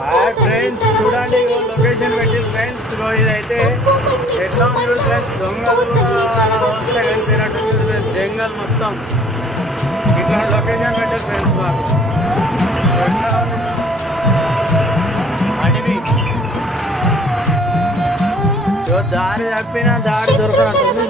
Hi friends, చూడండి location పెట్టి friends. ఇదైతే ఎట్లా ఉంది ఫ్రెండ్స్, దొంగలు వస్తే కలిసినట్టు జంగల్ మొత్తం ఇట్లా లొకేషన్ పెట్టారు ఫ్రెండ్స్. మాకు అడవి దారి తప్పినా దారి దొరకనట్టుంది.